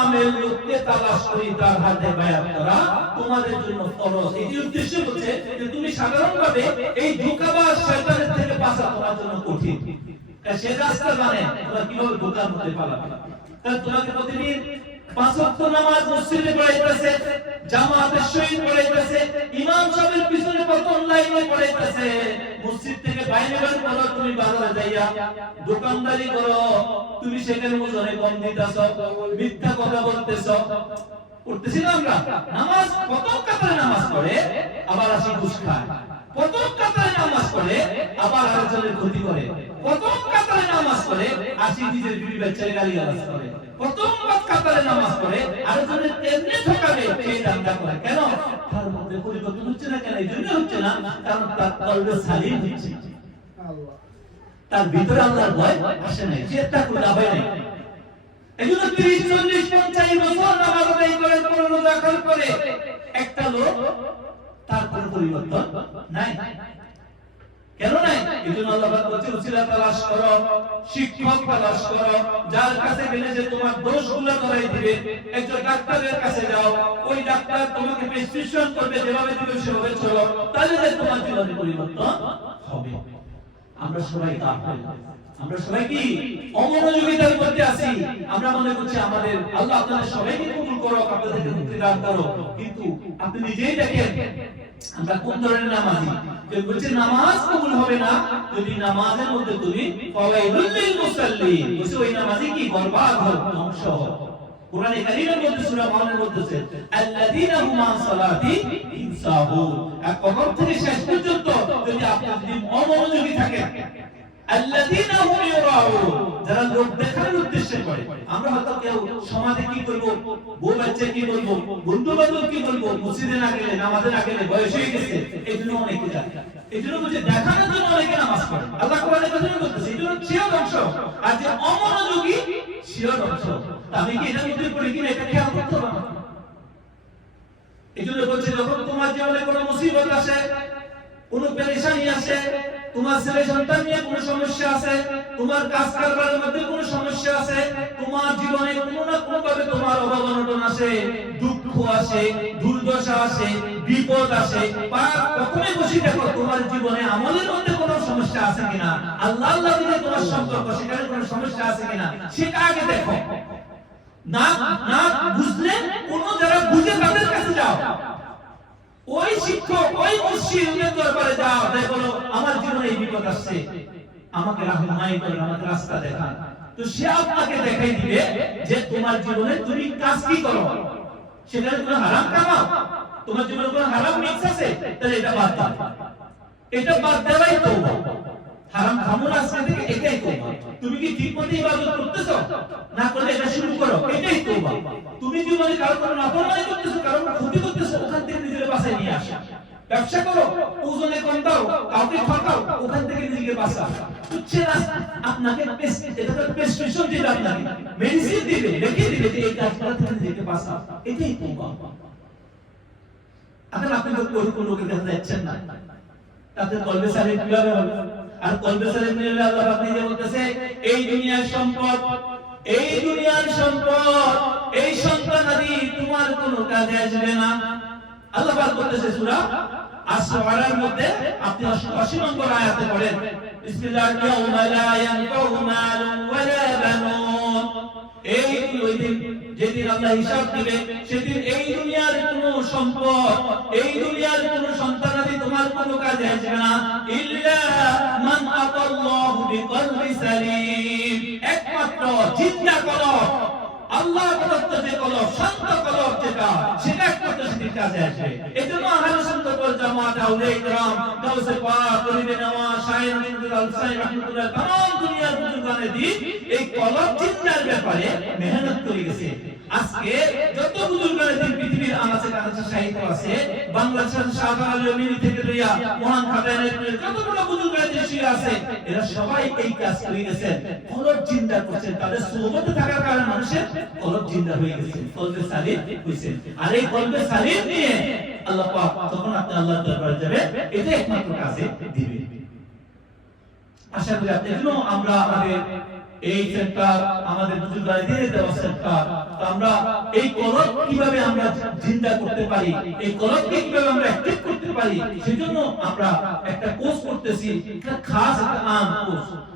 কামেল লোককে তালাশ করি তার হাতে বায়াত করা তোমাদের জন্য ফরজ। এই উদ্দেশ্য হচ্ছে যে তুমি সাধারণভাবে এই ধোঁকাবাজ শয়তানের থেকে বাঁচা তোমার জন্য কঠিন। সে রাস্তা জানে তোমরা কিভাবে ধোঁকার মধ্যে পালাবে। তাহলে তোমাকে প্রতিদিন 5 ওয়াক্ত নামাজ মসজিদে পড়াইতেছে, জামাতের সহিত পড়াইতেছে, ইমাম সাহেবের পিছনে কত অনলাইনে পড়াইতেছে, মসজিদ থেকে বাইরে বের করো, তুমি বাজারে যাইয়া দোকানদারি করো, তুমি সেখানে মজুরি কম দিতেছো, মিথ্যা কথা বলতেছো, করতেছি না আমরা? নামাজ প্রথম কাতারে নামাজ পড়ে আবার আসি ঘুষ খায়, প্রথম কাতারে নামাজ পড়ে আবার আরেকজনের ক্ষতি করে, প্রথম কাতারে নামাজ পড়ে আসি নিজের বিবি বাচ্চার গালিগালাজ করে, প্রথম কাতারে নামাজ পড়ে আরেকজনের এমনি ঠকাবে সেই দান্দা করে। কেন? তার মধ্যে পরিবর্তন হচ্ছে না। কেন? এই জন্য হচ্ছে না কারণ তার কলবে সালিম হচ্ছে, তার ভিতরে আল্লাহর ভয় আসে নাই, সে একটা কুলাবে নাই। এজন্য 30 40 50 বছর নামাজ আদায় করে রোজা করে একটা লোক তার কোনো পরিবর্তন নাই। কেন নাই? এজন্য আল্লাহ পাক বলছেন উসিলা তালাশ করো, শিক্ষক তালাশ করো, যার কাছে গেলে যে তোমার দোষগুলো ধরাই দিবে। একজন ডাক্তারের কাছে যাও, ওই ডাক্তার তোমাকে প্রেসক্রিপশন করবে, যেভাবে দিবে সেভাবে চলো, তাহলে যে তোমার জীবনে পরিবর্তন হবে। আমরা সবাই কাফের, আমরা সবাই কি অমনোযোগিতার মধ্যে আছি। আমরা মনে করছি আমাদের আল্লাহ আপনাদের সবাইকে কবুল করো, আপনাদেরকে মুক্তি দান করো, কিন্তু আপনি নিজেই দেখেন আমরা কোন ধরনের নামাজি। কেউ বলছে নামাজ কবুল হবে না যদি নামাজের মধ্যে তুমি ফাওয়াইলুল লিল মুসাল্লিন, বলছে ওই নামাজি কি বরবাদ হবে, ধ্বংস হবে। কোরআনে কারীমের মধ্যে সূরা মাউনের মধ্যে আছে আল্লাযীনা হুম আন সালাতি ইনসাহুন, এক প্রথম থেকে শেষ পর্যন্ত যদি আপনি অমনোযোগী থাকেন, আল্লাযীনা হুম ইউরাউন, যারা লোক দেখানোর উদ্দেশ্যে করে। আমরা হয়তো কেউ সমাজে কি করব, বউ বাচ্চা কি বলবো, বন্ধু বান্ধব কি বলবো, মসজিদে না গেলে নামাজে না গেলে বয়স হয়ে গেছে, এইজন্য অনেকে যায়, এইজন্য বুঝে দেখানোর জন্য অনেকে নামাজ পড়ে। আল্লাহ কোরআনে কথা বলতেছে এইজন্য সেও ধ্বংস, আর যে অমনোযোগী সেও ধ্বংস। আমি কি এটা মধ্যে পড়ি কিনা এটা খেয়াল করতে হবে। এইজন্য বলছে যখন তোমার জীবনে কোনো মুসিবত আসে, কোনো পেরেশানি আসে, তোমার ছেলে সন্তান নিয়ে কোনো সমস্যা আছে, তোমার কাজ কারবারের মধ্যে কোনো সমস্যা আছে, তোমার জীবনে কোনো না কোনো ভাবে তোমার অভাব অনটন আসে, দুঃখ আসে, দুর্দশা আসে, বিপদ আসে, প্রথমে বসে দেখো তোমার জীবনে আমলের মধ্যে কোনো সমস্যা আছে কিনা, আল্লাহ আল্লাহ দিলে তোমার সম্পর্ক সেখানে কোনো সমস্যা আছে কিনা সেটা আগে দেখো। না না বুঝলে কোন যারা বুঝে তাদের কাছে যাও, ওই শিক্ষক ওই মুর্শিদের দরবারে যাও, দেখো আমার জীবনে এই বিপদ আসছে, আমাকে রহমাই করেন, আমাকে রাস্তা দেখান। তো সে আপনাকে দেখাই দিবে যে তোমার জীবনে তুমি কাজ কি করো, সেটা তুমি হারাম কামাও, তোমার জীবনে কোনো হারাম মিক্স আছে, তাহলে এটা বাদ দাও, এটা বাদ দেওয়াই তওবা। হারাম খামো না আজকে থেকে, এটাই তওবা। তুমি কি ঠিকমতো ইবাদত করতেছো, না করলে এটা শুরু করো, এটাই তওবা। তুমি জীবনে কারো কোনো নাফরমানি করতেছো, কারো ক্ষতি করতেছো, ওখান থেকে নিজের বাঁচায় নিয়ে আসো। ব্যবসা করো, ওজনে কম দাও, কাউকে ঠকাও, ওখান থেকে নিজেকে বাঁচাও। তুচ্ছের আপনাকে এটা তো প্রেসক্রিপশন দিবে, আপনাকে মেডিসিন দিবে, লিখে দিবে যে এই কাজটা থেকে নিজেকে বাঁচাও, এটাই তওবা। এখন আপনি তো কোন লোকের কাছে যাচ্ছেন না, তাতে কলবে সালিম কিভাবে হবে? আর কলবে সালিম নিলে আল্লাহ পাক নিজে বলতেছে এই দুনিয়ার সম্পদ, এই দুনিয়ার সম্পদ, এই সন্তানাদি তোমার কোনো কাজে আসবে না। আল্লাহ পাক বলতেছে সূরা আস-সুআরার মধ্যে আপনি 80 নম্বর আয়াতে পড়েন, বিসমিল্লাহির ইয়াউমা লা ইয়ানফাউ মালুন ওয়ালা বানুন। এই ওই দিন যেদিন আল্লাহ হিসাব দিবে, সেদিন এই দুনিয়ার কোনো সম্পদ, এই দুনিয়ার কোনো সন্তানাদি তোমার কোনো কাজে আসবে না, ইল্লা মান আতাল্লাহু বিকলবি সালিম, একমাত্র জিন্দা কলব, আল্লাহ প্রদত্ত যে কলব, শান্ত কলব যেটা, সেটা একমাত্র সেদিন কাজে আসবে। এজন্য আহলে সুন্নাত ওয়াল জামাত, আউলিয়া ইকরাম, গাউসে পাক, গরিবে নওয়াজ, শাইখ আব্দুল আল-সাইদ রাহমাতুল্লাহ, तमाम দুনিয়ার বুজুর্গানে দিন এই কলব জিন্দার ব্যাপারে মেহনত করে গেছে। আজকে যত বুজুর্গানে দিন পৃথিবীর আনাচে কানাচে সাহিত্য আছে, বাংলাদেশের শাহজালাল আল-আমিনী থেকে লইয়া মহান খাজানের যতগুলো বুজুর্গানে দেশি আছে, এরা সবাই এই কাজ করে গেছেন, কলব জিন্দা করছেন। তাদের সুহবতে থাকার কারণে মানুষের কলব জিন্দা হয়ে গেছে, কলবে সালিম হইছে। আর এই কলবে সালিম নিয়ে আল্লাহ পাক তখন আপনি আল্লাহর দরবারে যাবেন, এটা একমাত্র কাজে দিবে। আশা করি আপনি জন্য আমরা আমাদের এই সেন্টার আমাদের বুজুর্গরা দিয়ে দেওয়া সেন্টার, তো আমরা এই কলব কিভাবে আমরা জিন্দা করতে পারি, এই কলবকে কিভাবে আমরা অ্যাক্টিভ করতে পারি, সেজন্য আমরা একটা কোর্স করতেছি, একটা খাস একটা আম কোর্স।